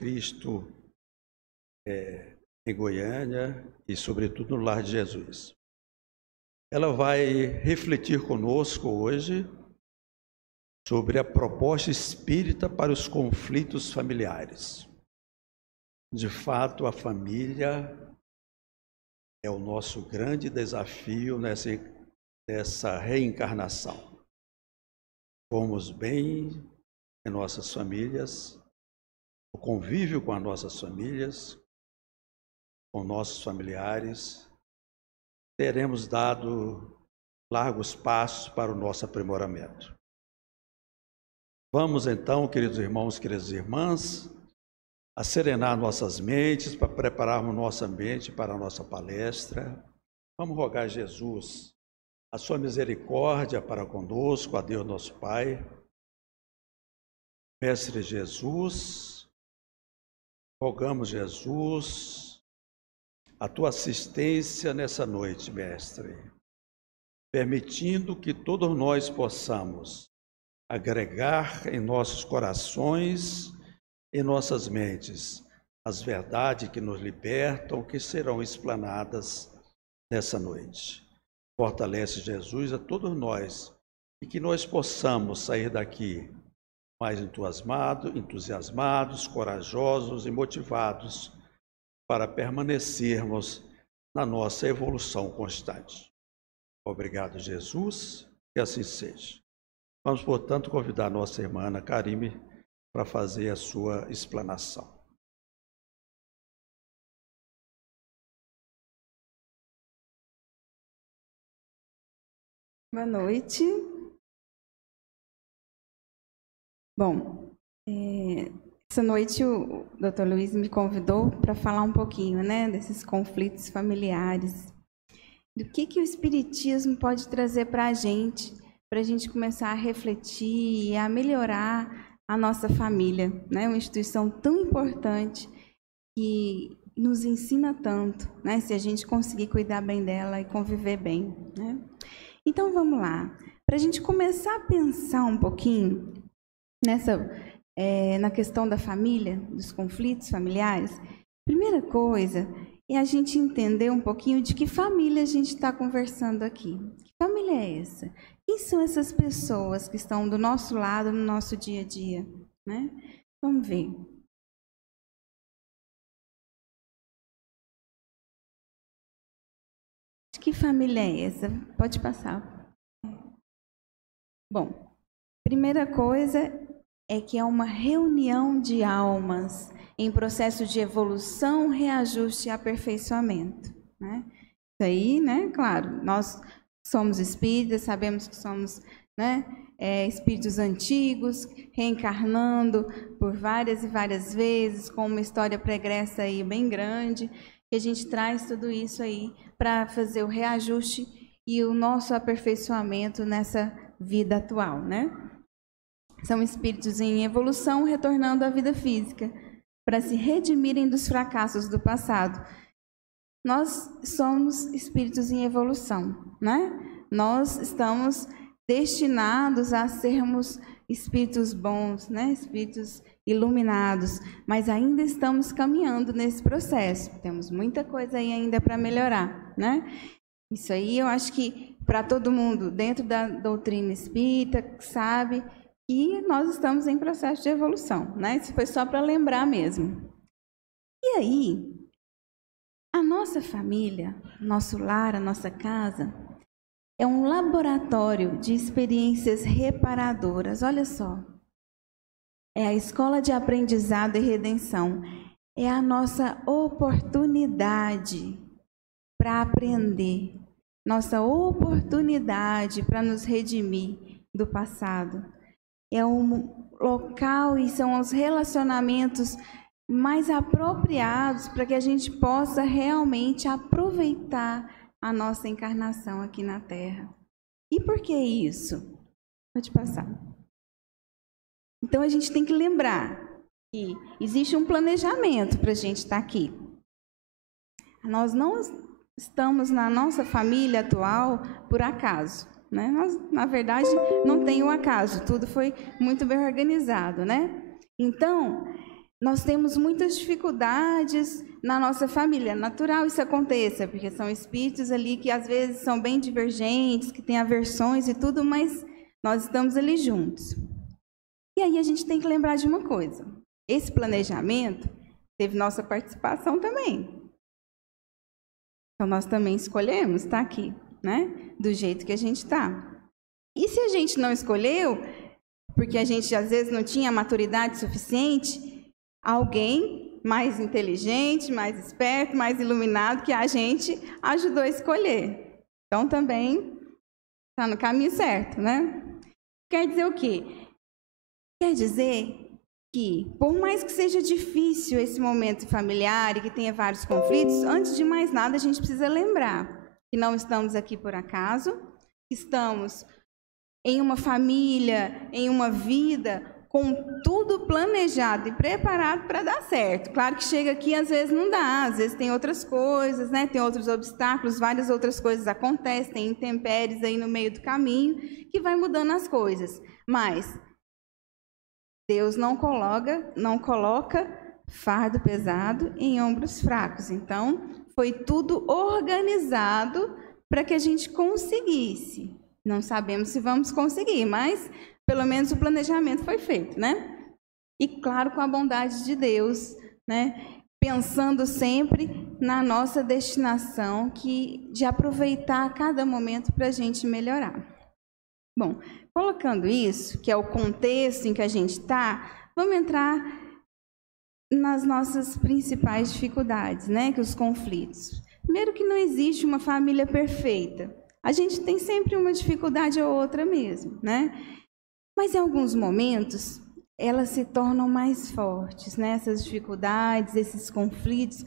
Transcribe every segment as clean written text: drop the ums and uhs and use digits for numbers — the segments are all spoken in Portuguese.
Cristo em Goiânia e, sobretudo, no Lar de Jesus. Ela vai refletir conosco hoje sobre a proposta espírita para os conflitos familiares. De fato, a família é o nosso grande desafio nessa reencarnação. Fomos bem em nossas famílias, o convívio com as nossas famílias, com nossos familiares, teremos dado largos passos para o nosso aprimoramento. Vamos então, queridos irmãos, queridas irmãs, a serenar nossas mentes, para prepararmos nosso ambiente para a nossa palestra. Vamos rogar a Jesus a sua misericórdia para conosco, a Deus nosso Pai. Mestre Jesus, rogamos, Jesus, a tua assistência nessa noite, Mestre, permitindo que todos nós possamos agregar em nossos corações e nossas mentes as verdades que nos libertam, que serão explanadas nessa noite. Fortalece, Jesus, a todos nós e que nós possamos sair daqui mais entusiasmados, corajosos e motivados para permanecermos na nossa evolução constante. Obrigado, Jesus, que assim seja. Vamos, portanto, convidar a nossa irmã Ana Karime para fazer a sua explanação. Boa noite. Bom, essa noite o Dr. Luiz me convidou para falar um pouquinho, desses conflitos familiares. Do que o Espiritismo pode trazer para a gente começar a refletir e a melhorar a nossa família, Uma instituição tão importante que nos ensina tanto, Se a gente conseguir cuidar bem dela e conviver bem, Então, vamos lá. Para a gente começar a pensar um pouquinho na questão da família, dos conflitos familiares, primeira coisa é a gente entender um pouquinho de que família a gente está conversando aqui. Que família é essa? Quem são essas pessoas que estão do nosso lado no nosso dia a dia? Vamos ver. Que família é essa? Pode passar. Bom, primeira coisa é que é uma reunião de almas em processo de evolução, reajuste e aperfeiçoamento. Isso aí, claro, nós somos espíritas, sabemos que somos espíritos antigos, reencarnando por várias e várias vezes, com uma história pregressa aí bem grande, que a gente traz tudo isso aí para fazer o reajuste e o nosso aperfeiçoamento nessa vida atual, São espíritos em evolução retornando à vida física para se redimirem dos fracassos do passado. Nós somos espíritos em evolução, Nós estamos destinados a sermos espíritos bons, espíritos iluminados, mas ainda estamos caminhando nesse processo. Temos muita coisa aí ainda para melhorar, Isso aí eu acho que para todo mundo dentro da doutrina espírita sabe que nós estamos em processo de evolução, Isso foi só para lembrar mesmo. E aí, a nossa família, nosso lar, a nossa casa, é um laboratório de experiências reparadoras. Olha só. É a escola de aprendizado e redenção. É a nossa oportunidade para aprender. Nossa oportunidade para nos redimir do passado. É um local e são os relacionamentos mais apropriados para que a gente possa realmente aproveitar a nossa encarnação aqui na Terra. E por que isso? Pode passar. Então, a gente tem que lembrar que existe um planejamento para a gente estar aqui. Nós não estamos na nossa família atual por acaso, Nós, na verdade, não tem um acaso, tudo foi muito bem organizado, Então, nós temos muitas dificuldades na nossa família. É natural isso aconteça, porque são espíritos ali que às vezes são bem divergentes, que têm aversões e tudo, mas nós estamos ali juntos. E aí a gente tem que lembrar de uma coisa. Esse planejamento teve nossa participação também. Então nós também escolhemos estar aqui, né? Do jeito que a gente está. E se a gente não escolheu, porque a gente às vezes não tinha maturidade suficiente, alguém mais inteligente, mais esperto, mais iluminado que a gente ajudou a escolher. Então também está no caminho certo, né? Quer dizer o quê? Quer dizer que, por mais que seja difícil esse momento familiar e que tenha vários conflitos, antes de mais nada a gente precisa lembrar que não estamos aqui por acaso, estamos em uma família, em uma vida, com tudo planejado e preparado para dar certo. Claro que chega aqui, às vezes não dá, às vezes tem outras coisas, né? Tem outros obstáculos, várias outras coisas acontecem, tem intempéries aí no meio do caminho, que vai mudando as coisas. Mas Deus não coloca fardo pesado em ombros fracos. Então, foi tudo organizado para que a gente conseguisse. Não sabemos se vamos conseguir, mas pelo menos o planejamento foi feito, né? E claro, com a bondade de Deus, né? Pensando sempre na nossa destinação, de aproveitar cada momento para a gente melhorar. Bom, colocando isso, que é o contexto em que a gente está, vamos entrar nas nossas principais dificuldades, né? Que os conflitos. Primeiro, que não existe uma família perfeita. A gente tem sempre uma dificuldade ou outra mesmo, né? Mas em alguns momentos, elas se tornam mais fortes, né? Essas dificuldades, esses conflitos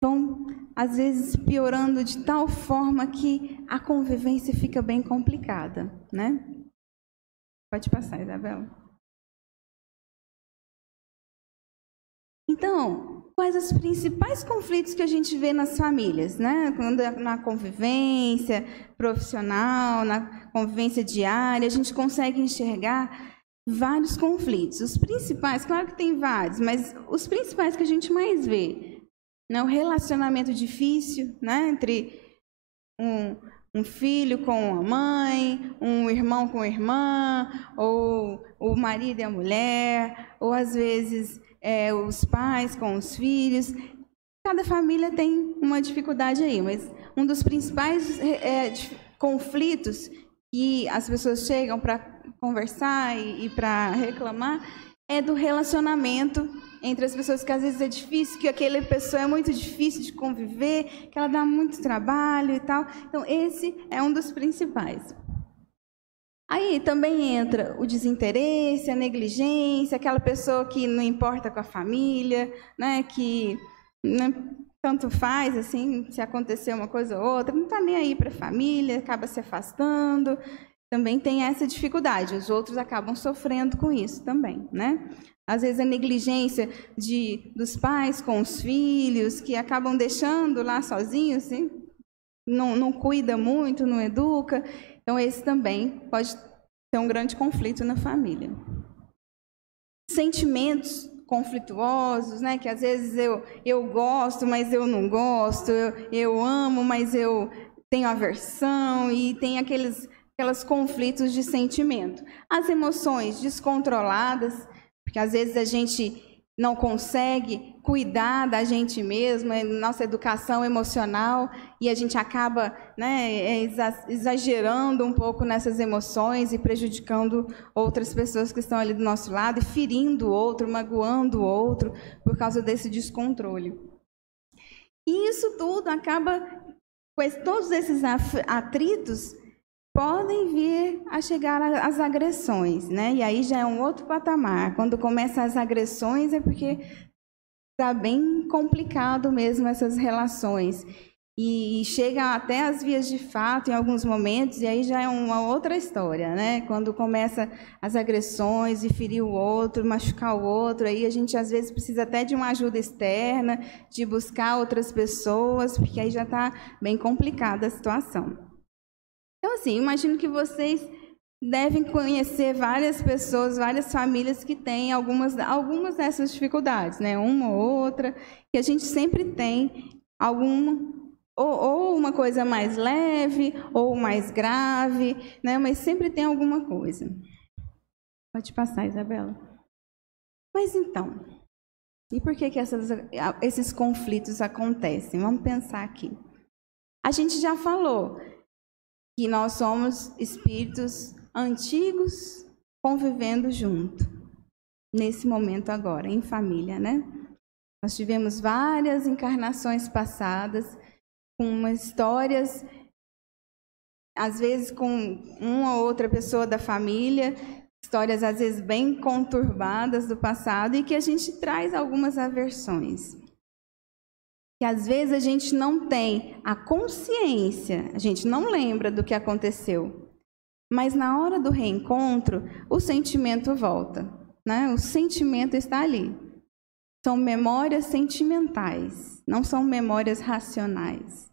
vão, às vezes, piorando de tal forma que a convivência fica bem complicada, né? Pode passar, Isabel. Então, quais os principais conflitos que a gente vê nas famílias, né? Na convivência profissional, na convivência diária, a gente consegue enxergar vários conflitos. Os principais, claro que tem vários, mas os principais que a gente mais vê, né? O relacionamento difícil, né? Entre um filho com a mãe, um irmão com a irmã, ou o marido e a mulher, ou às vezes os pais com os filhos. Cada família tem uma dificuldade aí, mas um dos principais conflitos que as pessoas chegam para conversar e para reclamar é do relacionamento entre as pessoas, que às vezes é difícil, que aquela pessoa é muito difícil de conviver, que ela dá muito trabalho e tal. Então, esse é um dos principais. Aí também entra o desinteresse, a negligência, aquela pessoa que não importa com a família, né, que tanto faz, assim, se acontecer uma coisa ou outra, não está nem aí para a família, acaba se afastando. Também tem essa dificuldade, os outros acabam sofrendo com isso também, né? Às vezes a negligência dos pais com os filhos, que acabam deixando lá sozinhos, assim, não cuida muito, não educa. Então, esse também pode ter um grande conflito na família. Sentimentos conflituosos, né? Que às vezes eu gosto, mas eu não gosto, eu amo, mas eu tenho aversão, e tem aqueles conflitos de sentimento. As emoções descontroladas, porque às vezes a gente não consegue cuidar da gente mesmo, nossa educação emocional, e a gente acaba, né, exagerando um pouco nessas emoções e prejudicando outras pessoas que estão ali do nosso lado, e ferindo o outro, magoando o outro, por causa desse descontrole. E isso tudo acaba, todos esses atritos podem vir a chegar às agressões, né? E aí já é um outro patamar. Quando começam as agressões é porque está bem complicado mesmo essas relações. E chega até as vias de fato em alguns momentos, e aí já é uma outra história, né? Quando começa as agressões e ferir o outro, machucar o outro, aí a gente às vezes precisa até de uma ajuda externa, de buscar outras pessoas, porque aí já está bem complicada a situação. Então, assim, imagino que vocês devem conhecer várias pessoas, várias famílias que têm algumas dessas dificuldades, né? Uma ou outra, que a gente sempre tem alguma, ou uma coisa mais leve, ou mais grave, né? Mas sempre tem alguma coisa. Pode passar, Isabela. Mas então, e por que esses conflitos acontecem? Vamos pensar aqui. A gente já falou que nós somos espíritos antigos convivendo junto, nesse momento agora, em família, né? Nós tivemos várias encarnações passadas, com histórias, às vezes com uma ou outra pessoa da família, histórias às vezes bem conturbadas do passado, e que a gente traz algumas aversões. Que às vezes a gente não tem a consciência, a gente não lembra do que aconteceu, mas na hora do reencontro, o sentimento volta, né? O sentimento está ali. São memórias sentimentais, não são memórias racionais.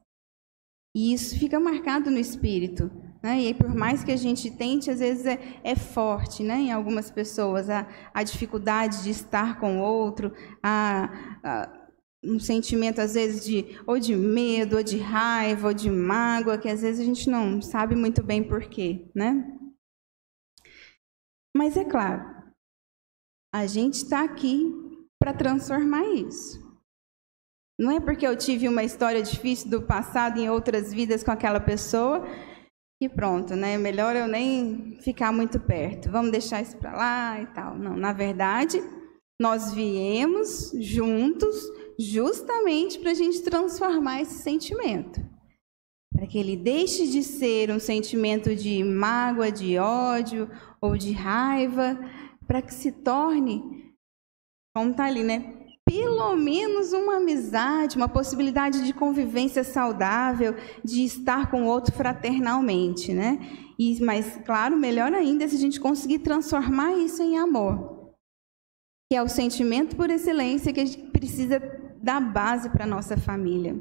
E isso fica marcado no espírito, né? E aí, por mais que a gente tente, às vezes é forte, né? Em algumas pessoas, a dificuldade de estar com o outro, um sentimento, às vezes, ou de medo, ou de raiva, ou de mágoa, que às vezes a gente não sabe muito bem por quê, né? Mas é claro, a gente está aqui para transformar isso. Não é porque eu tive uma história difícil do passado em outras vidas com aquela pessoa que pronto, né? Melhor eu nem ficar muito perto. Vamos deixar isso para lá e tal. Não, na verdade, nós viemos juntos justamente para a gente transformar esse sentimento. Para que ele deixe de ser um sentimento de mágoa, de ódio ou de raiva, para que se torne, como está ali, né? Pelo menos uma amizade, uma possibilidade de convivência saudável, de estar com o outro fraternalmente, né? Mas, claro, melhor ainda se a gente conseguir transformar isso em amor, que é o sentimento por excelência que a gente precisa dar base para a nossa família.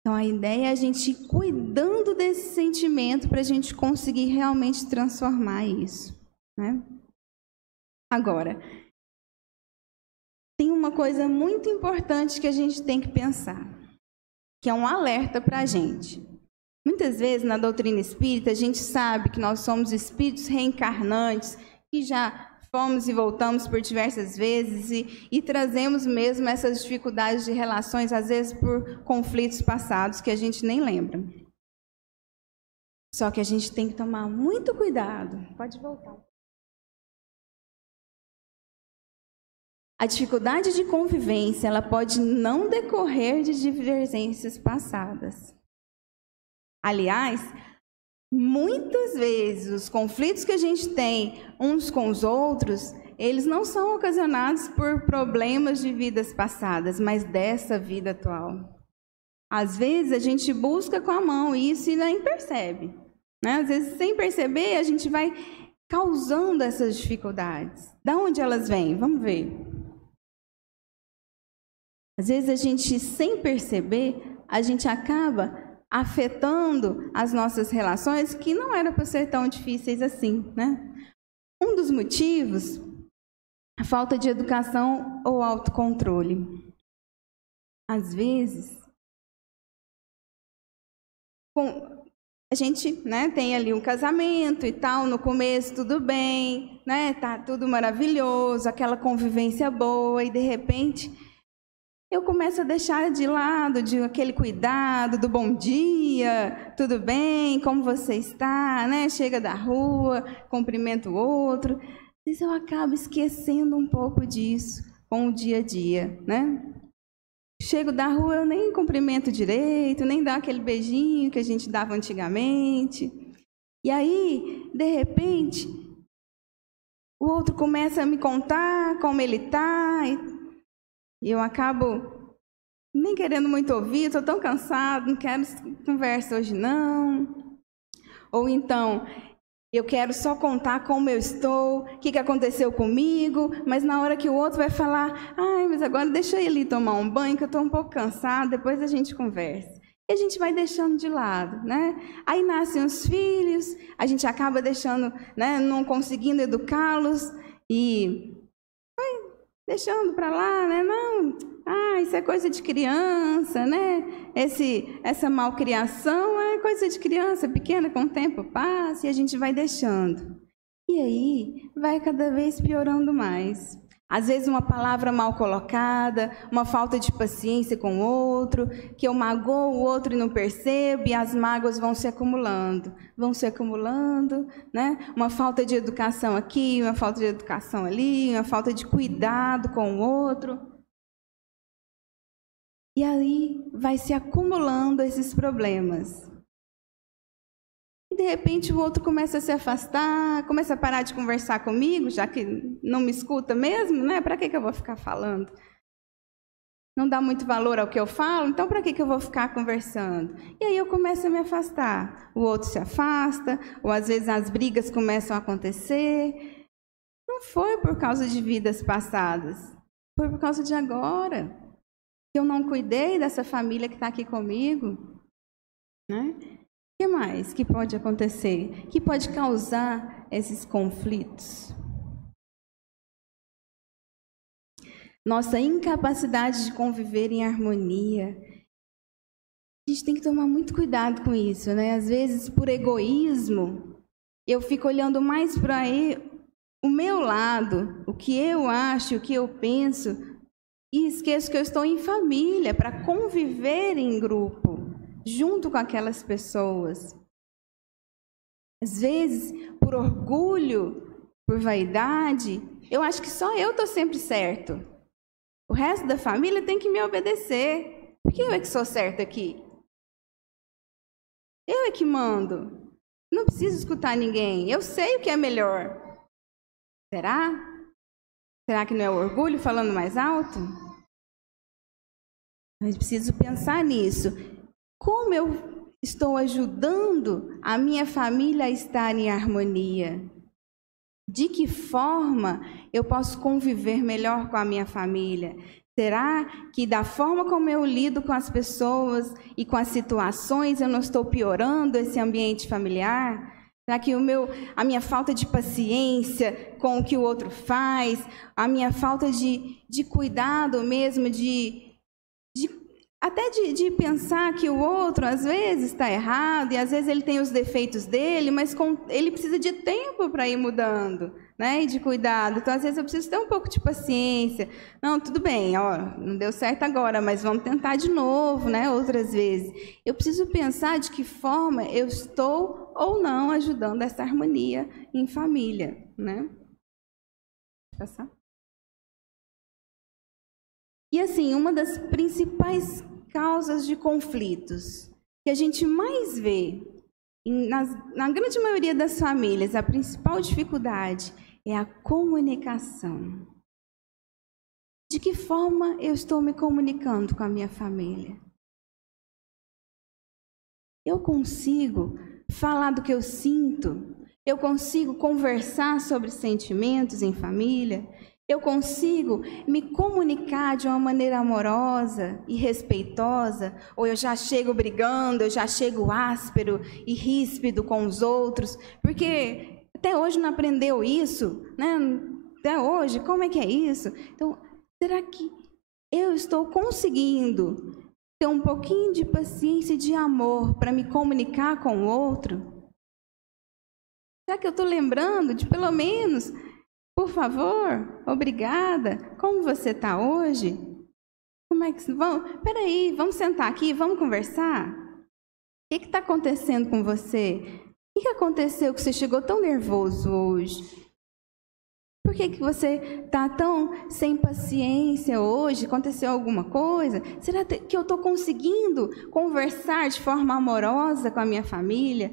Então, a ideia é a gente ir cuidando desse sentimento para a gente conseguir realmente transformar isso, né? Agora, tem uma coisa muito importante que a gente tem que pensar, que é um alerta para a gente. Muitas vezes, na doutrina espírita, a gente sabe que nós somos espíritos reencarnantes, que já fomos e voltamos por diversas vezes e trazemos mesmo essas dificuldades de relações, às vezes por conflitos passados que a gente nem lembra. Só que a gente tem que tomar muito cuidado. Pode voltar. A dificuldade de convivência, ela pode não decorrer de divergências passadas. Aliás, muitas vezes os conflitos que a gente tem uns com os outros, eles não são ocasionados por problemas de vidas passadas, mas dessa vida atual. Às vezes a gente busca com a mão isso e nem percebe, né? Às vezes, sem perceber, a gente vai causando essas dificuldades. De onde elas vêm? Vamos ver. Às vezes a gente, sem perceber, a gente acaba afetando as nossas relações que não eram para ser tão difíceis assim, né? Um dos motivos, a falta de educação ou autocontrole. Às vezes, a gente, né, tem ali um casamento e tal, no começo tudo bem, né? Tá tudo maravilhoso, aquela convivência boa, e de repente eu começo a deixar de lado aquele cuidado do bom dia, tudo bem, como você está, né? Chega da rua, cumprimenta o outro. Às vezes eu acabo esquecendo um pouco disso com o dia a dia, né? Chego da rua, eu nem cumprimento direito, nem dou aquele beijinho que a gente dava antigamente. E aí, de repente, o outro começa a me contar como ele está, e eu acabo nem querendo muito ouvir, estou tão cansado, não quero conversa hoje não. Ou então, eu quero só contar como eu estou, o que aconteceu comigo, mas na hora que o outro vai falar, ai, mas agora deixa ele tomar um banho, que eu estou um pouco cansado, depois a gente conversa. e a gente vai deixando de lado, né? Aí nascem os filhos, a gente acaba deixando, né, não conseguindo educá-los e vai deixando para lá, né? Não, isso é coisa de criança, né? Essa malcriação é coisa de criança pequena, com o tempo passa e a gente vai deixando. E aí vai cada vez piorando mais. Às vezes uma palavra mal colocada, uma falta de paciência com o outro, que eu magoo o outro e não percebo, e as mágoas vão se acumulando, né? Uma falta de educação aqui, uma falta de educação ali, uma falta de cuidado com o outro. E aí vai se acumulando esses problemas. E de repente o outro começa a se afastar, começa a parar de conversar comigo, já que não me escuta mesmo, né? Para que eu vou ficar falando? Não dá muito valor ao que eu falo, então para que eu vou ficar conversando? E aí eu começo a me afastar. O outro se afasta, ou às vezes as brigas começam a acontecer. Não foi por causa de vidas passadas, foi por causa de agora. Eu não cuidei dessa família que está aqui comigo, né? O que mais que pode acontecer? Que pode causar esses conflitos? Nossa incapacidade de conviver em harmonia. A gente tem que tomar muito cuidado com isso, né? Às vezes, por egoísmo, eu fico olhando mais para o meu lado, o que eu acho, o que eu penso, e esqueço que eu estou em família, para conviver em grupo, junto com aquelas pessoas. Às vezes, por orgulho, por vaidade, eu acho que só eu estou sempre certo. O resto da família tem que me obedecer. Porque eu é que sou certa aqui. Eu é que mando. Não preciso escutar ninguém. Eu sei o que é melhor. Será? Será que não é o orgulho falando mais alto? Mas preciso pensar nisso. Como eu estou ajudando a minha família a estar em harmonia? De que forma eu posso conviver melhor com a minha família? Será que da forma como eu lido com as pessoas e com as situações, eu não estou piorando esse ambiente familiar? Será que a minha falta de paciência com o que o outro faz, a minha falta de cuidado mesmo, até de pensar que o outro às vezes está errado e às vezes ele tem os defeitos dele, mas ele precisa de tempo para ir mudando, né? E de cuidado. Então, às vezes eu preciso ter um pouco de paciência. Não, tudo bem, não deu certo agora, mas vamos tentar de novo, né? Outras vezes. Eu preciso pensar de que forma eu estou ou não ajudando essa harmonia em família, né? Passar. E assim, uma das principais causas de conflitos que a gente mais vê na grande maioria das famílias, a principal dificuldade é a comunicação. De que forma eu estou me comunicando com a minha família? Eu consigo falar do que eu sinto? Eu consigo conversar sobre sentimentos em família? Eu consigo me comunicar de uma maneira amorosa e respeitosa? Ou eu já chego brigando, eu já chego áspero e ríspido com os outros? Porque até hoje não aprendeu isso, né? Até hoje, como é que é isso? Então, será que eu estou conseguindo ter um pouquinho de paciência e de amor para me comunicar com o outro? Será que eu estou lembrando de pelo menos... Por favor, obrigada. Como você está hoje? Como é que peraí, vamos sentar aqui, vamos conversar? O que está acontecendo com você? O que aconteceu que você chegou tão nervoso hoje? Por que você está tão sem paciência hoje? Aconteceu alguma coisa? Será que eu estou conseguindo conversar de forma amorosa com a minha família?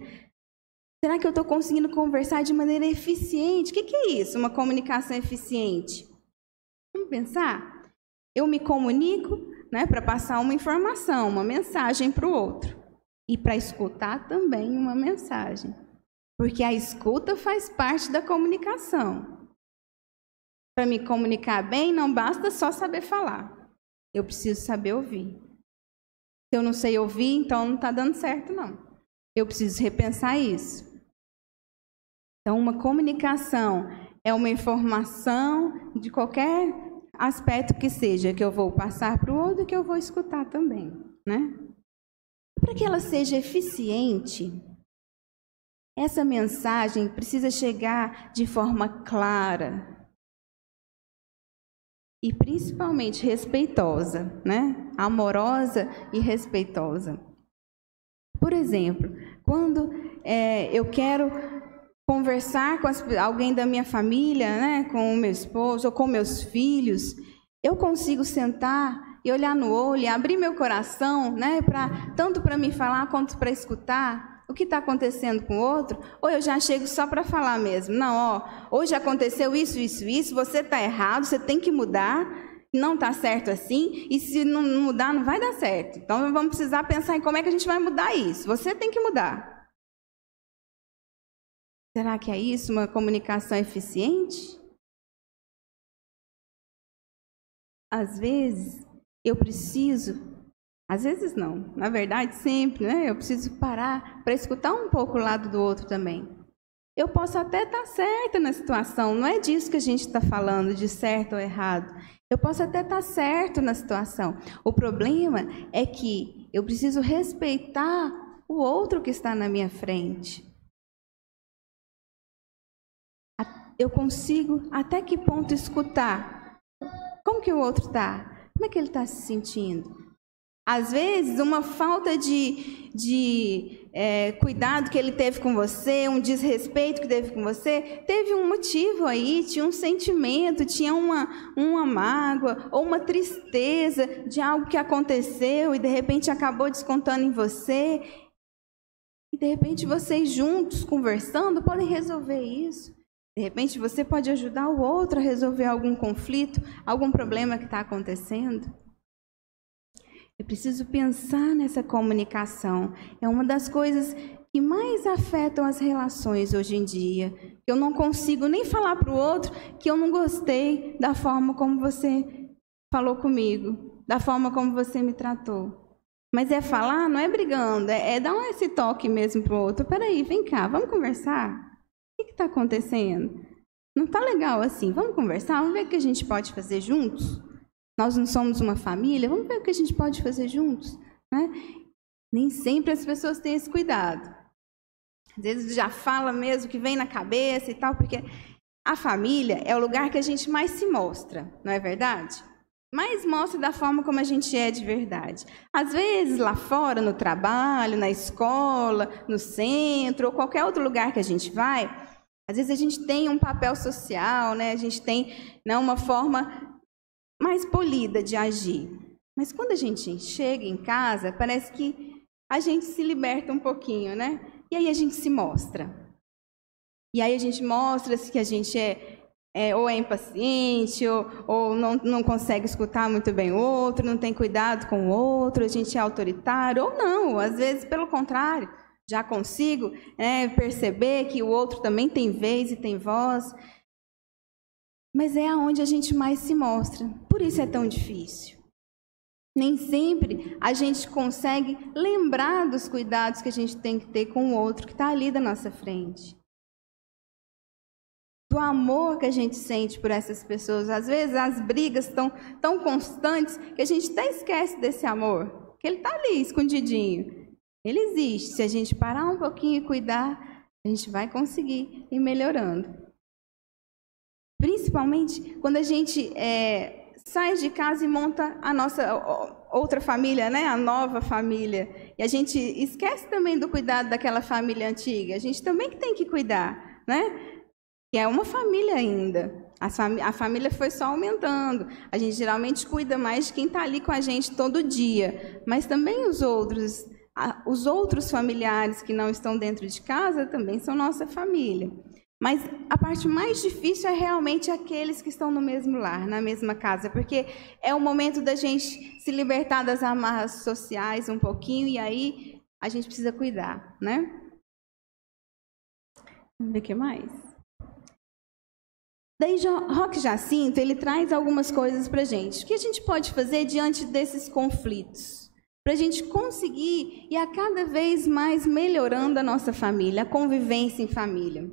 Será que eu estou conseguindo conversar de maneira eficiente? O que é isso, uma comunicação eficiente? Vamos pensar? Eu me comunico, né, para passar uma informação, uma mensagem para o outro. E para escutar também uma mensagem. Porque a escuta faz parte da comunicação. Para me comunicar bem, não basta só saber falar. Eu preciso saber ouvir. Se eu não sei ouvir, então não está dando certo, não. Eu preciso repensar isso. Então, uma comunicação é uma informação de qualquer aspecto que seja, que eu vou passar para o outro e que eu vou escutar também, né? Para que ela seja eficiente, essa mensagem precisa chegar de forma clara e principalmente respeitosa, né? Amorosa e respeitosa. Por exemplo, quando eu quero conversar com alguém da minha família, né? Com o meu esposo ou com meus filhos, eu consigo sentar e olhar no olho e abrir meu coração, né? Tanto para me falar quanto para escutar o que está acontecendo com o outro, ou eu já chego só para falar mesmo. Não, ó, hoje aconteceu isso, isso, isso, você está errado, você tem que mudar, não está certo assim, e se não mudar, não vai dar certo. Então, vamos precisar pensar em como é que a gente vai mudar isso. Você tem que mudar. Será que é isso, uma comunicação eficiente? Às vezes, eu preciso... Às vezes não, na verdade sempre, né? Eu preciso parar para escutar um pouco o lado do outro também. Eu posso até estar certa na situação, não é disso que a gente está falando, de certo ou errado. Eu posso até estar certo na situação. O problema é que eu preciso respeitar o outro que está na minha frente. Eu consigo até que ponto escutar? Como que o outro está? Como é que ele está se sentindo? Às vezes, uma falta de cuidado que ele teve com você, um desrespeito que teve com você, teve um motivo aí, tinha um sentimento, tinha uma mágoa ou uma tristeza de algo que aconteceu e, de repente, acabou descontando em você. E, de repente, vocês juntos, conversando, podem resolver isso. De repente, você pode ajudar o outro a resolver algum conflito, algum problema que está acontecendo. Eu preciso pensar nessa comunicação. É uma das coisas que mais afetam as relações hoje em dia. Eu não consigo nem falar para o outro que eu não gostei da forma como você falou comigo, da forma como você me tratou. Mas é falar, não é brigando, é dar esse toque mesmo para o outro. Peraí, vem cá, vamos conversar? O que está acontecendo? Não está legal assim, vamos conversar? Vamos ver o que a gente pode fazer juntos? Nós não somos uma família, vamos ver o que a gente pode fazer juntos, né? Nem sempre as pessoas têm esse cuidado. Às vezes já fala mesmo que vem na cabeça e tal, porque a família é o lugar que a gente mais se mostra, não é verdade? Mais mostra da forma como a gente é de verdade. Às vezes lá fora, no trabalho, na escola, no centro, ou qualquer outro lugar que a gente vai, às vezes a gente tem um papel social, né? A gente tem, né, uma forma mais polida de agir. Mas quando a gente chega em casa, parece que a gente se liberta um pouquinho, né? E aí a gente se mostra. E aí a gente mostra que a gente ou é impaciente, ou não consegue escutar muito bem o outro, não tem cuidado com o outro, a gente é autoritário, ou não, às vezes pelo contrário, já consigo perceber que o outro também tem vez e tem voz. Mas é aonde a gente mais se mostra. Por isso é tão difícil. Nem sempre a gente consegue lembrar dos cuidados que a gente tem que ter com o outro que está ali da nossa frente. Do amor que a gente sente por essas pessoas. Às vezes as brigas estão tão constantes que a gente até esquece desse amor. Que ele está ali, escondidinho. Ele existe. Se a gente parar um pouquinho e cuidar, a gente vai conseguir ir melhorando. Principalmente quando a gente sai de casa e monta a nossa outra família, né? A nova família. E a gente esquece também do cuidado daquela família antiga. A gente também que tem que cuidar, né? Que é uma família ainda. A família foi só aumentando. A gente geralmente cuida mais de quem está ali com a gente todo dia. Mas também os outros familiares que não estão dentro de casa também são nossa família. Mas a parte mais difícil é realmente aqueles que estão no mesmo lar, na mesma casa, porque é o momento da gente se libertar das amarras sociais um pouquinho, e aí a gente precisa cuidar, né? Vamos ver o que mais. Daí, Roque Jacinto, ele traz algumas coisas para a gente. O que a gente pode fazer diante desses conflitos? para a gente conseguir ir a cada vez mais melhorando a nossa família, a convivência em família.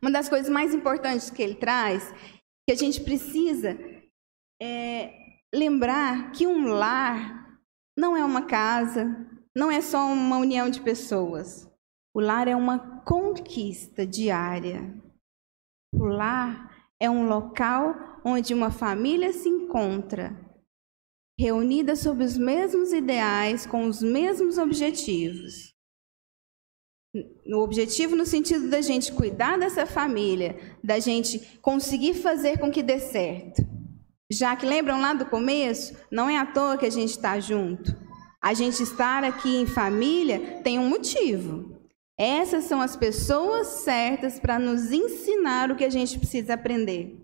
Uma das coisas mais importantes que ele traz, que a gente precisa lembrar que um lar não é uma casa, não é só uma união de pessoas. O lar é uma conquista diária. O lar é um local onde uma família se encontra, reunida sob os mesmos ideais, com os mesmos objetivos. O objetivo no sentido da gente cuidar dessa família, da gente conseguir fazer com que dê certo. Já que lembram lá do começo, não é à toa que a gente está junto. A gente estar aqui em família tem um motivo. Essas são as pessoas certas para nos ensinar o que a gente precisa aprender.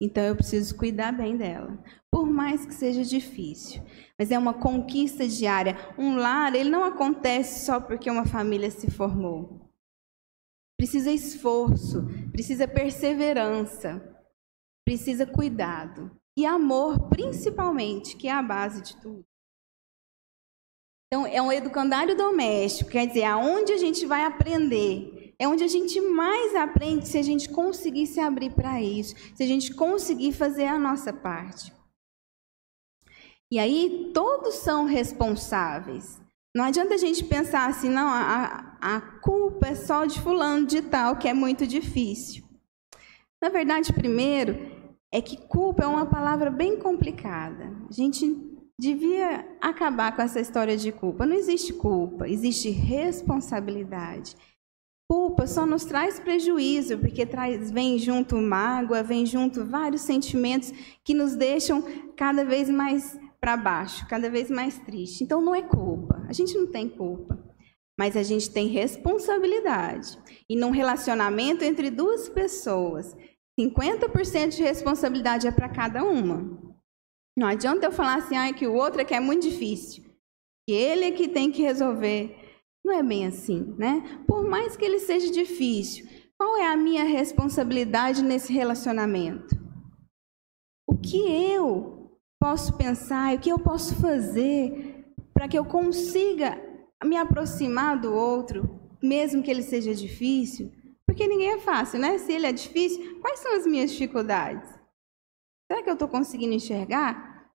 Então eu preciso cuidar bem dela, por mais que seja difícil. Mas é uma conquista diária. Um lar, ele não acontece só porque uma família se formou. Precisa esforço, precisa perseverança, precisa cuidado. E amor, principalmente, que é a base de tudo. Então, é um educandário doméstico, quer dizer, aonde a gente vai aprender. É onde a gente mais aprende se a gente conseguir se abrir para isso, se a gente conseguir fazer a nossa parte. E aí, todos são responsáveis. Não adianta a gente pensar assim, não, a culpa é só de fulano de tal, que é muito difícil. Na verdade, primeiro, é que culpa é uma palavra bem complicada. A gente devia acabar com essa história de culpa. Não existe culpa, existe responsabilidade. Culpa só nos traz prejuízo, porque vem junto mágoa, vem junto vários sentimentos que nos deixam cada vez mais para baixo, cada vez mais triste. Então não é culpa, a gente não tem culpa, mas a gente tem responsabilidade. E num relacionamento entre duas pessoas, 50% de responsabilidade é para cada uma. Não adianta eu falar assim, que o outro é que é muito difícil, que ele é que tem que resolver. Não é bem assim, né? Por mais que ele seja difícil, qual é a minha responsabilidade nesse relacionamento? O que eu posso pensar, o que eu posso fazer para que eu consiga me aproximar do outro, mesmo que ele seja difícil? Porque ninguém é fácil, né? Se ele é difícil, quais são as minhas dificuldades? Será que eu estou conseguindo enxergar?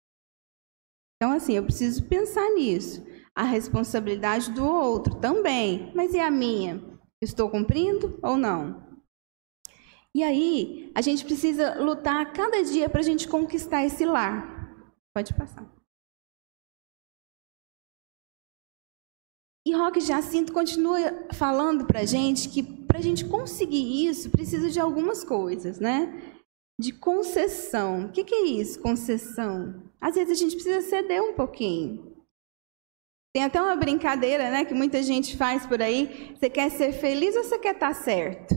Então, assim, eu preciso pensar nisso. A responsabilidade do outro também. Mas e a minha? Estou cumprindo ou não? E aí, a gente precisa lutar a cada dia para a gente conquistar esse lar. Pode passar. E Roque Jacinto continua falando para a gente que para a gente conseguir isso, precisa de algumas coisas, né? De concessão. O que é isso, concessão? Às vezes a gente precisa ceder um pouquinho. Tem até uma brincadeira, né, que muita gente faz por aí. Você quer ser feliz ou você quer estar certo?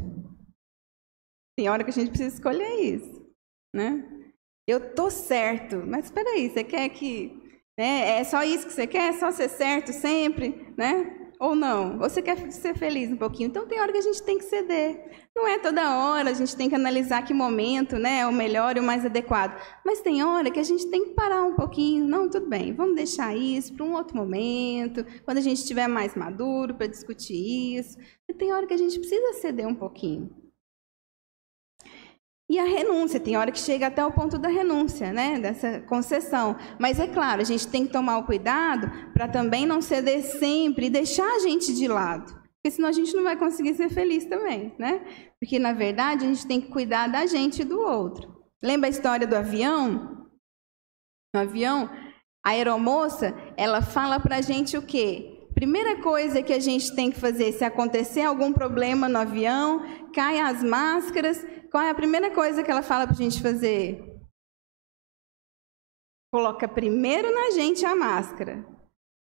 Tem hora que a gente precisa escolher isso, né? Eu tô certo, mas espera aí, você quer que é só isso que você quer? É só ser certo sempre, né? Ou não? Ou você quer ser feliz um pouquinho? Então tem hora que a gente tem que ceder. Não é toda hora, a gente tem que analisar que momento, né, é o melhor e o mais adequado. Mas tem hora que a gente tem que parar um pouquinho. Não, tudo bem, vamos deixar isso para um outro momento, quando a gente estiver mais maduro para discutir isso. E tem hora que a gente precisa ceder um pouquinho. E a renúncia, tem hora que chega até o ponto da renúncia, né, dessa concessão. Mas é claro, a gente tem que tomar o cuidado para também não ceder sempre e deixar a gente de lado. Porque senão a gente não vai conseguir ser feliz também, né? Porque, na verdade, a gente tem que cuidar da gente e do outro. Lembra a história do avião? No avião, a aeromoça, ela fala para a gente o quê? Primeira coisa que a gente tem que fazer, se acontecer algum problema no avião, caem as máscaras, qual é a primeira coisa que ela fala para a gente fazer? Coloca primeiro na gente a máscara,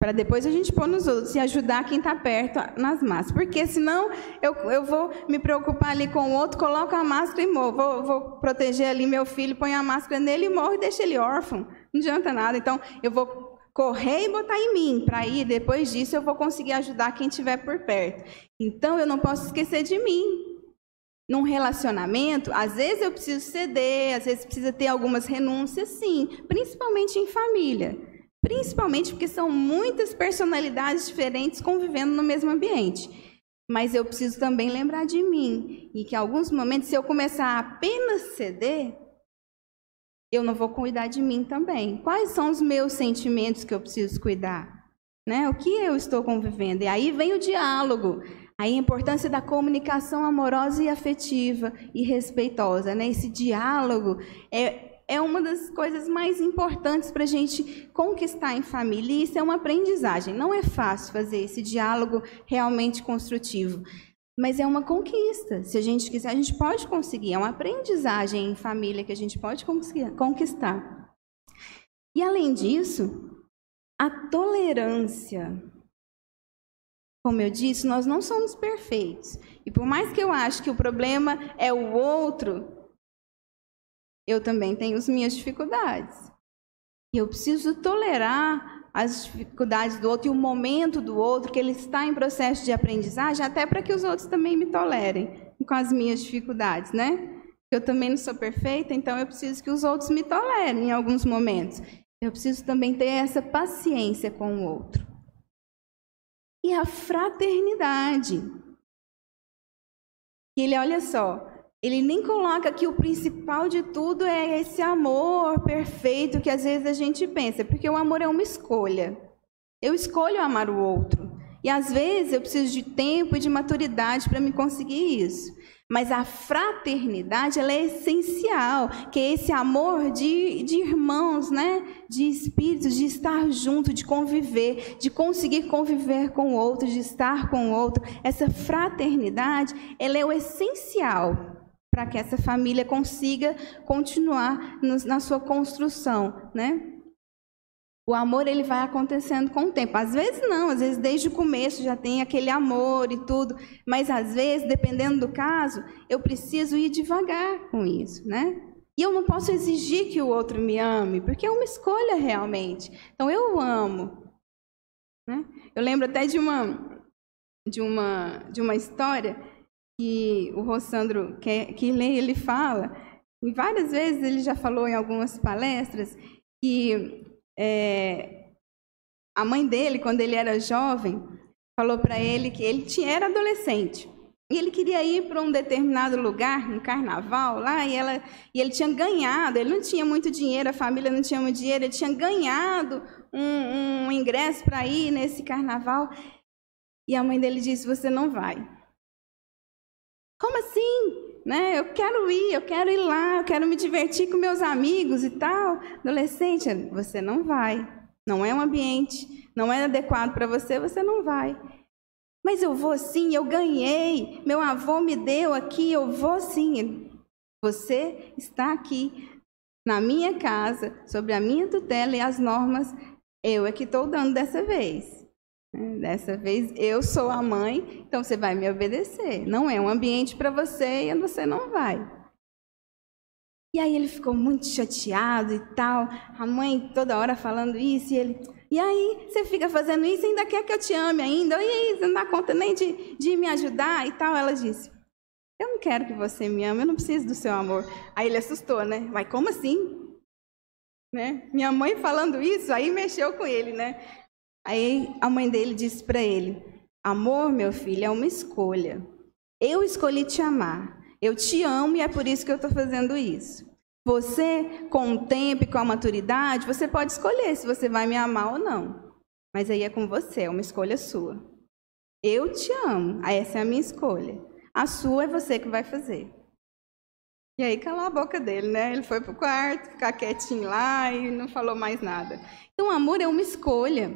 para depois a gente pôr nos outros e ajudar quem está perto nas máscaras. Porque senão eu vou me preocupar ali com o outro, coloco a máscara e morro. Vou proteger ali meu filho, ponho a máscara nele e morro e deixo ele órfão. Não adianta nada. Então, eu vou correr e botar em mim, para ir, depois disso eu vou conseguir ajudar quem estiver por perto. Então, eu não posso esquecer de mim. Num relacionamento, às vezes eu preciso ceder, às vezes precisa ter algumas renúncias, sim, principalmente em família. principalmente porque são muitas personalidades diferentes convivendo no mesmo ambiente. Mas eu preciso também lembrar de mim, e que em alguns momentos, se eu começar a apenas ceder, eu não vou cuidar de mim também. Quais são os meus sentimentos que eu preciso cuidar? Né? O que eu estou convivendo? E aí vem o diálogo. Aí a importância da comunicação amorosa e afetiva e respeitosa. Né? Esse diálogo é uma das coisas mais importantes para a gente conquistar em família. E isso é uma aprendizagem. Não é fácil fazer esse diálogo realmente construtivo. Mas é uma conquista. Se a gente quiser, a gente pode conseguir. É uma aprendizagem em família que a gente pode conquistar. E, além disso, a tolerância. Como eu disse, nós não somos perfeitos. E por mais que eu ache que o problema é o outro, eu também tenho as minhas dificuldades. E eu preciso tolerar as dificuldades do outro e o momento do outro, que ele está em processo de aprendizagem, até para que os outros também me tolerem com as minhas dificuldades, né? Eu também não sou perfeita, então eu preciso que os outros me tolerem em alguns momentos. Eu preciso também ter essa paciência com o outro. E a fraternidade. Ele, olha só, ele nem coloca que o principal de tudo é esse amor perfeito que às vezes a gente pensa, porque o amor é uma escolha. Eu escolho amar o outro. E às vezes eu preciso de tempo e de maturidade para me conseguir isso. Mas a fraternidade, ela é essencial, que é esse amor de irmãos, né? De espíritos, de estar junto, de conviver, de conseguir conviver com o outro, de estar com o outro. Essa fraternidade, ela é o essencial para que essa família consiga continuar na sua construção, né? O amor, ele vai acontecendo com o tempo. Às vezes não, às vezes desde o começo já tem aquele amor e tudo, mas às vezes, dependendo do caso, eu preciso ir devagar com isso, né? E eu não posso exigir que o outro me ame, porque é uma escolha realmente. Então, eu amo, né? Eu lembro até de uma história que o Rossandro Kirley, ele fala, e várias vezes ele já falou em algumas palestras, que a mãe dele, quando ele era jovem, falou para ele que ele era adolescente. E ele queria ir para um determinado lugar, um carnaval lá, e ele tinha ganhado, ele não tinha muito dinheiro, a família não tinha muito dinheiro, ele tinha ganhado um ingresso para ir nesse carnaval. E a mãe dele disse, você não vai. Como assim? Né? Eu quero ir lá, eu quero me divertir com meus amigos e tal. Adolescente, você não vai. Não é um ambiente, não é adequado para você, você não vai. Mas eu vou sim, eu ganhei, meu avô me deu aqui, eu vou sim. Você está aqui na minha casa, sobre a minha tutela e as normas, eu é que estou dando dessa vez. Dessa vez eu sou a mãe, então você vai me obedecer. Não é um ambiente para você e você não vai. E aí ele ficou muito chateado e tal, a mãe toda hora falando isso, e aí você fica fazendo isso e ainda quer que eu te ame ainda, e aí você não dá conta nem de me ajudar e tal. Ela disse, eu não quero que você me ame, eu não preciso do seu amor. Aí ele assustou, né? Mas como assim? Né? Minha mãe falando isso, aí mexeu com ele, né? Aí a mãe dele disse para ele, amor, meu filho, é uma escolha. Eu escolhi te amar. Eu te amo e é por isso que eu estou fazendo isso. Você, com o tempo e com a maturidade, você pode escolher se você vai me amar ou não. Mas aí é com você, é uma escolha sua. Eu te amo, essa é a minha escolha. A sua é você que vai fazer. E aí calou a boca dele, né? Ele foi para o quarto, ficar quietinho lá e não falou mais nada. Então, o amor é uma escolha.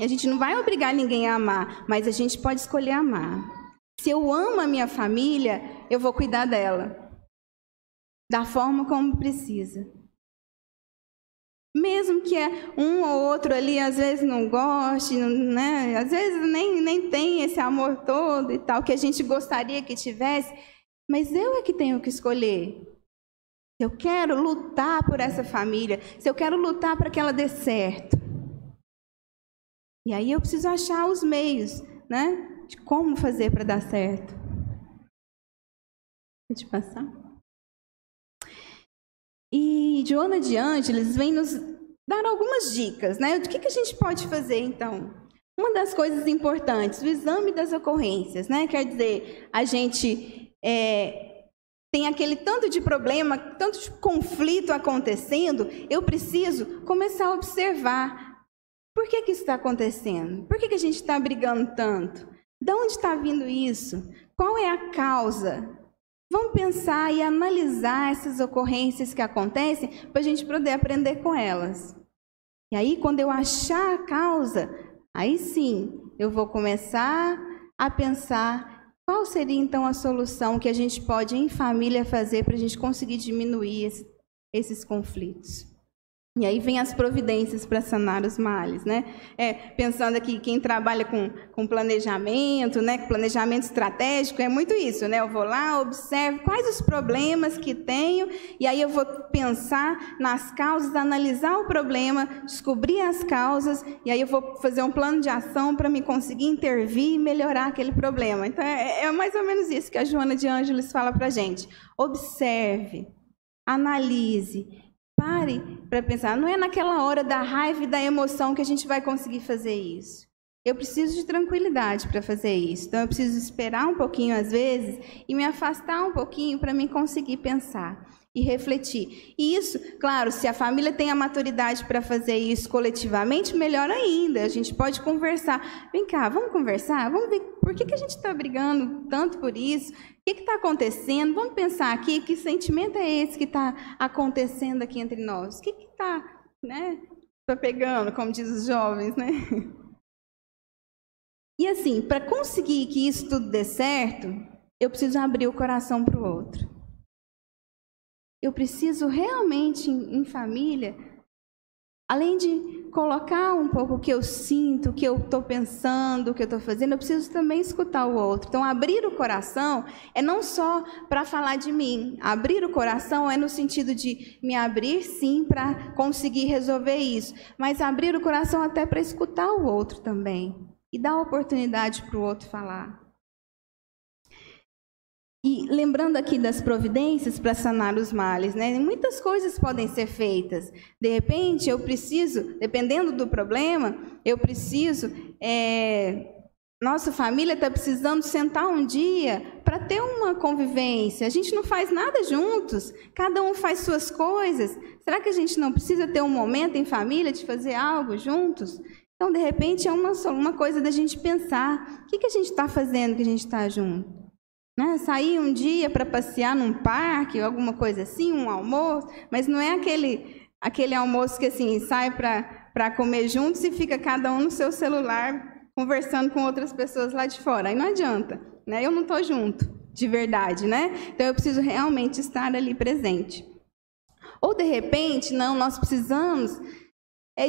A gente não vai obrigar ninguém a amar, mas a gente pode escolher amar. Se eu amo a minha família, eu vou cuidar dela, da forma como precisa. Mesmo que um ou outro ali, às vezes, não goste, né? Às vezes nem tem esse amor todo e tal, que a gente gostaria que tivesse, mas eu é que tenho que escolher. Se eu quero lutar por essa família, se eu quero lutar para que ela dê certo. E aí eu preciso achar os meios, né? De como fazer para dar certo. Deixa eu passar. E Joana de Ângeles vem nos dar algumas dicas, né? O que a gente pode fazer, então? Uma das coisas importantes, o exame das ocorrências, né? Quer dizer, a gente tem aquele tanto de problema, tanto de conflito acontecendo, eu preciso começar a observar. Por que isso está acontecendo? Por que a gente está brigando tanto? De onde está vindo isso? Qual é a causa? Vamos pensar e analisar essas ocorrências que acontecem para a gente poder aprender com elas. E aí, quando eu achar a causa, aí sim, eu vou começar a pensar qual seria então a solução que a gente pode em família fazer para a gente conseguir diminuir esses conflitos. E aí vem as providências para sanar os males, né? Pensando aqui, quem trabalha com planejamento, né? Planejamento estratégico, é muito isso, né? Eu vou lá, observo quais os problemas que tenho, e aí eu vou pensar nas causas, analisar o problema, descobrir as causas, e aí eu vou fazer um plano de ação para me conseguir intervir e melhorar aquele problema. Então, é mais ou menos isso que a Joana de Ângeles fala para a gente. Observe, analise, pare para pensar, não é naquela hora da raiva e da emoção que a gente vai conseguir fazer isso. Eu preciso de tranquilidade para fazer isso. Então, eu preciso esperar um pouquinho, às vezes, e me afastar um pouquinho para mim conseguir pensar e refletir. E isso, claro, se a família tem a maturidade para fazer isso coletivamente, melhor ainda. A gente pode conversar. Vem cá, vamos conversar? Vamos ver por que a gente está brigando tanto por isso? O que está acontecendo? Vamos pensar aqui, que sentimento é esse que está acontecendo aqui entre nós? O que está, né, tá pegando, como diz os jovens, né? E assim, para conseguir que isso tudo dê certo, eu preciso abrir o coração para o outro. Eu preciso realmente, em família, além de colocar um pouco o que eu sinto, o que eu estou pensando, o que eu estou fazendo, eu preciso também escutar o outro. Então, abrir o coração é não só para falar de mim. Abrir o coração é no sentido de me abrir, sim, para conseguir resolver isso. Mas abrir o coração até para escutar o outro também. E dar oportunidade para o outro falar. E lembrando aqui das providências para sanar os males, né? Muitas coisas podem ser feitas. De repente, eu preciso, dependendo do problema, eu preciso... nossa família está precisando sentar um dia para ter uma convivência. A gente não faz nada juntos, cada um faz suas coisas. Será que a gente não precisa ter um momento em família de fazer algo juntos? Então, de repente, é uma coisa da gente pensar. O que a gente está fazendo que a gente está junto? Né? Sair um dia para passear num parque, alguma coisa assim, um almoço, mas não é aquele almoço que assim, sai para comer juntos e fica cada um no seu celular conversando com outras pessoas lá de fora. Aí não adianta, né? Eu não estou junto, de verdade, né? Então eu preciso realmente estar ali presente. Ou de repente, não, nós precisamos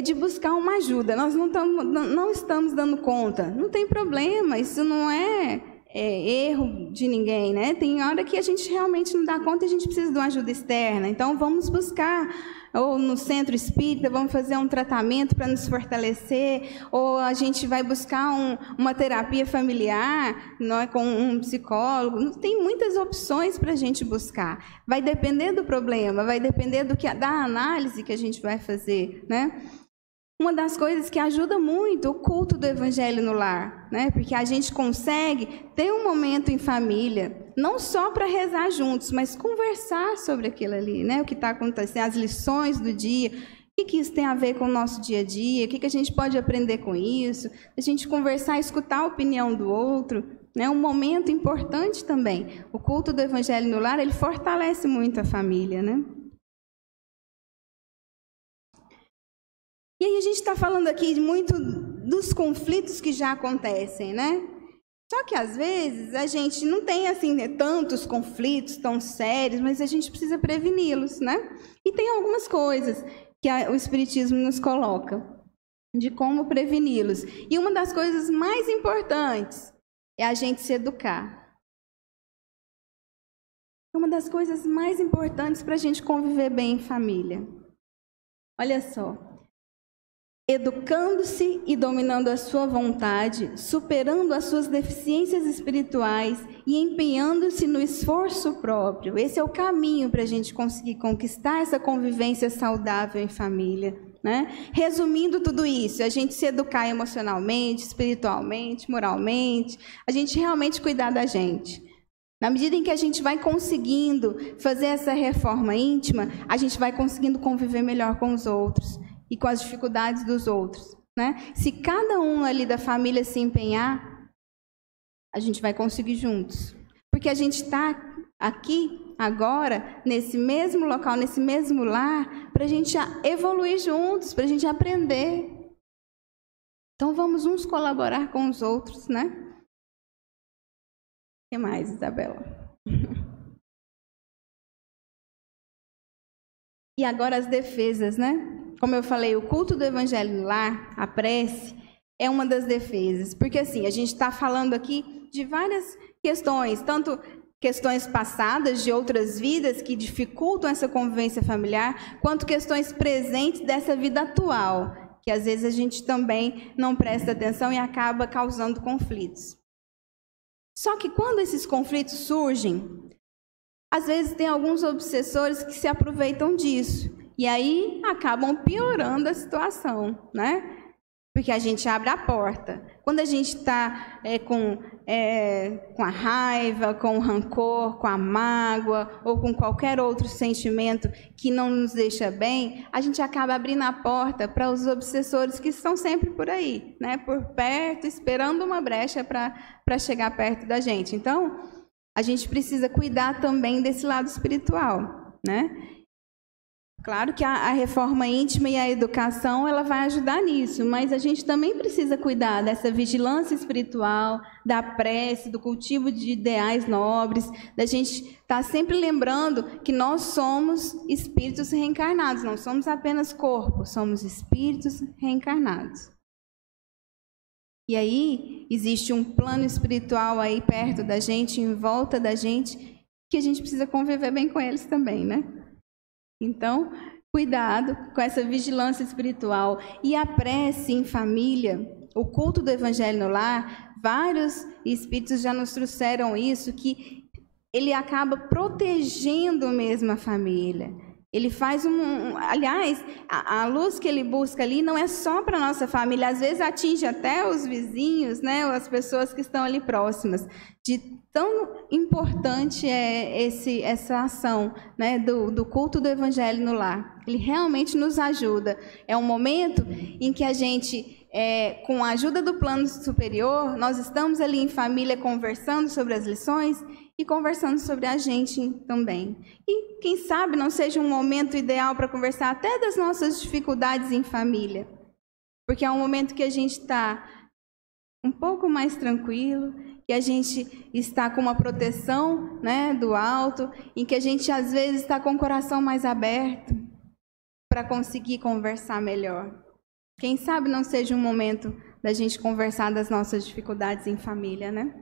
de buscar uma ajuda, nós não estamos dando conta. Não tem problema, isso não é erro de ninguém, né? Tem hora que a gente realmente não dá conta e a gente precisa de uma ajuda externa. Então, vamos buscar, ou no centro espírita, vamos fazer um tratamento para nos fortalecer, ou a gente vai buscar uma terapia familiar, não é, com um psicólogo. Tem muitas opções para a gente buscar. Vai depender do problema, vai depender da análise que a gente vai fazer, né? Uma das coisas que ajuda muito o culto do Evangelho no lar, né? Porque a gente consegue ter um momento em família, não só para rezar juntos, mas conversar sobre aquilo ali, né? O que está acontecendo, as lições do dia, o que isso tem a ver com o nosso dia a dia, o que a gente pode aprender com isso, a gente conversar, escutar a opinião do outro, né? Um momento importante também. O culto do Evangelho no lar, ele fortalece muito a família, né? E aí a gente está falando aqui muito dos conflitos que já acontecem, né? Só que às vezes a gente não tem assim tantos conflitos tão sérios, mas a gente precisa preveni-los, né? E tem algumas coisas que o Espiritismo nos coloca de como preveni-los. E uma das coisas mais importantes é a gente se educar. Uma das coisas mais importantes para a gente conviver bem em família. Olha só. Educando-se e dominando a sua vontade, superando as suas deficiências espirituais e empenhando-se no esforço próprio. Esse é o caminho para a gente conseguir conquistar essa convivência saudável em família, né? Resumindo tudo isso, a gente se educar emocionalmente, espiritualmente, moralmente, a gente realmente cuidar da gente. Na medida em que a gente vai conseguindo fazer essa reforma íntima, a gente vai conseguindo conviver melhor com os outros e com as dificuldades dos outros, né? Se cada um ali da família se empenhar, a gente vai conseguir juntos. Porque a gente está aqui, agora, nesse mesmo local, nesse mesmo lar, para a gente evoluir juntos, para a gente aprender. Então, vamos uns colaborar com os outros, né? O que mais, Isabela? E agora as defesas, né? Como eu falei, o culto do Evangelho no lar, a prece, é uma das defesas. Porque assim, a gente está falando aqui de várias questões, tanto questões passadas de outras vidas que dificultam essa convivência familiar, quanto questões presentes dessa vida atual, que às vezes a gente também não presta atenção e acaba causando conflitos. Só que quando esses conflitos surgem, às vezes tem alguns obsessores que se aproveitam disso. E aí acabam piorando a situação, né? Porque a gente abre a porta. Quando a gente está com a raiva, com o rancor, com a mágoa, ou com qualquer outro sentimento que não nos deixa bem, a gente acaba abrindo a porta para os obsessores que estão sempre por aí, né? Por perto, esperando uma brecha para chegar perto da gente. Então, a gente precisa cuidar também desse lado espiritual, né? Claro que a reforma íntima e a educação, ela vai ajudar nisso, mas a gente também precisa cuidar dessa vigilância espiritual, da prece, do cultivo de ideais nobres, da gente estar sempre lembrando que nós somos espíritos reencarnados, não somos apenas corpos, somos espíritos reencarnados. E aí, existe um plano espiritual aí perto da gente, em volta da gente, que a gente precisa conviver bem com eles também, né? Então, cuidado com essa vigilância espiritual. E a prece em família, o culto do Evangelho no lar, vários espíritos já nos trouxeram isso, que ele acaba protegendo mesmo a família. Ele faz aliás, a luz que ele busca ali não é só para a nossa família, às vezes atinge até os vizinhos, né, as pessoas que estão ali próximas. De tão importante é essa ação, né, do culto do Evangelho no lar. Ele realmente nos ajuda. É um momento em que a gente, com a ajuda do plano superior, nós estamos ali em família conversando sobre as lições e conversando sobre a gente também. E quem sabe não seja um momento ideal para conversar até das nossas dificuldades em família. Porque é um momento que a gente está um pouco mais tranquilo, que a gente está com uma proteção, né, do alto, em que a gente às vezes está com o coração mais aberto para conseguir conversar melhor. Quem sabe não seja um momento da gente conversar das nossas dificuldades em família, né?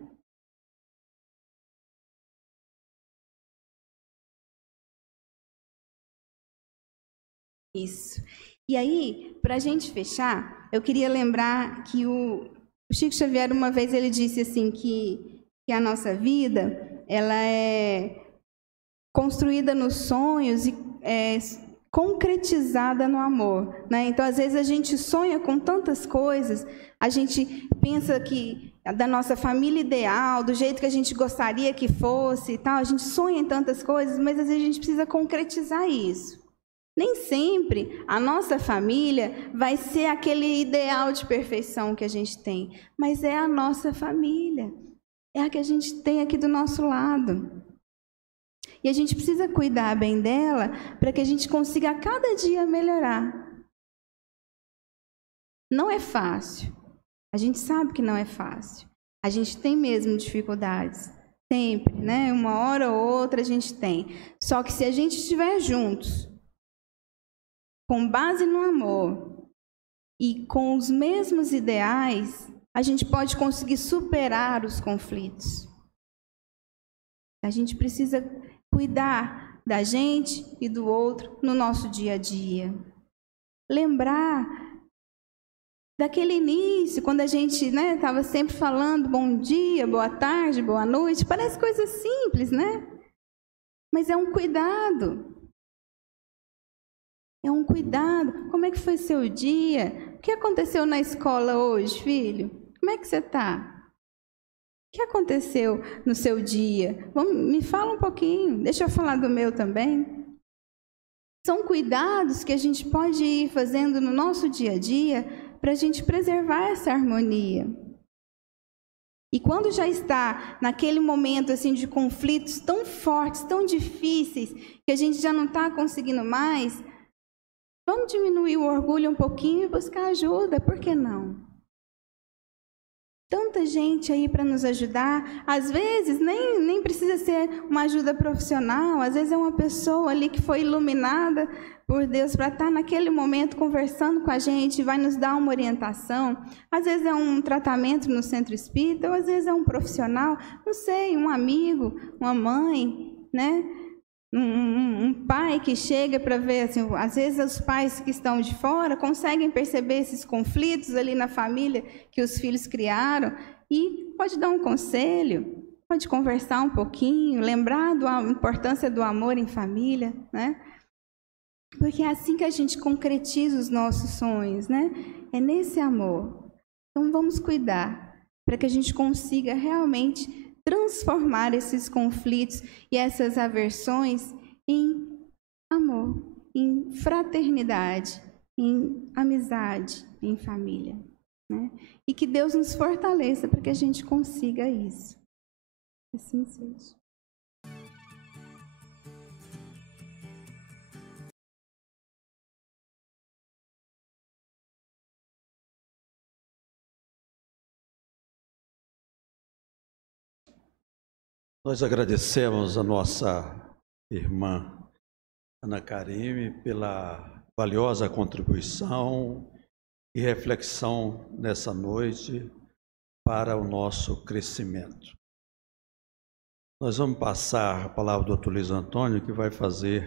Isso. E aí, para a gente fechar, eu queria lembrar que o Chico Xavier, uma vez, ele disse assim que a nossa vida, ela é construída nos sonhos e concretizada no amor, né? Então, às vezes, a gente sonha com tantas coisas, a gente pensa que da nossa família ideal, do jeito que a gente gostaria que fosse e tal, a gente sonha em tantas coisas, mas às vezes a gente precisa concretizar isso. Nem sempre a nossa família vai ser aquele ideal de perfeição que a gente tem, mas é a nossa família, é a que a gente tem aqui do nosso lado. E a gente precisa cuidar bem dela para que a gente consiga a cada dia melhorar. Não é fácil, a gente sabe que não é fácil, a gente tem mesmo dificuldades, sempre, né? Uma hora ou outra a gente tem, só que se a gente estiver juntos, com base no amor e com os mesmos ideais, a gente pode conseguir superar os conflitos. A gente precisa cuidar da gente e do outro no nosso dia a dia. Lembrar daquele início, quando a gente estava sempre falando bom dia, boa tarde, boa noite. Parece coisa simples, né? Mas é um cuidado. É um cuidado. Como é que foi seu dia? O que aconteceu na escola hoje, filho? Como é que você está? O que aconteceu no seu dia? Me fala um pouquinho, deixa eu falar do meu também. São cuidados que a gente pode ir fazendo no nosso dia a dia para a gente preservar essa harmonia. E quando já está naquele momento assim de conflitos tão fortes, tão difíceis, que a gente já não está conseguindo mais, vamos diminuir o orgulho um pouquinho e buscar ajuda, por que não? Tanta gente aí para nos ajudar, às vezes nem precisa ser uma ajuda profissional, às vezes é uma pessoa ali que foi iluminada por Deus para estar naquele momento conversando com a gente, vai nos dar uma orientação, às vezes é um tratamento no centro espírita, ou às vezes é um profissional, não sei, um amigo, uma mãe, né? Um pai que chega para ver, assim, às vezes os pais que estão de fora conseguem perceber esses conflitos ali na família que os filhos criaram e pode dar um conselho, pode conversar um pouquinho, lembrar da importância do amor em família, né? Porque é assim que a gente concretiza os nossos sonhos, né? É nesse amor. Então vamos cuidar para que a gente consiga realmente transformar esses conflitos e essas aversões em amor, em fraternidade, em amizade, em família, né? E que Deus nos fortaleça para que a gente consiga isso. Assim seja. Nós agradecemos a nossa irmã Ana Karime pela valiosa contribuição e reflexão nessa noite para o nosso crescimento. Nós vamos passar a palavra do Dr. Luiz Antônio, que vai fazer